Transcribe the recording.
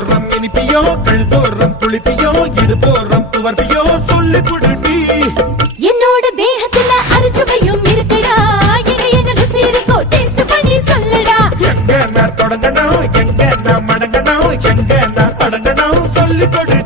போடுறோம் இனிப்பியோ கழுதோறும் புளிப்பியோ இடுபோறும் துவர்ப்பியோ சொல்லி புடுடி என்னோட தேகத்துல அரிச்சுவையும் இருக்குடா என்ன ருசி இருக்கோ டேஸ்ட் பண்ணி சொல்லுடா எங்க நான் தொடங்கணும் எங்க நான் மடங்கணும் எங்க நான் தொடங்கணும் சொல்லி கொடு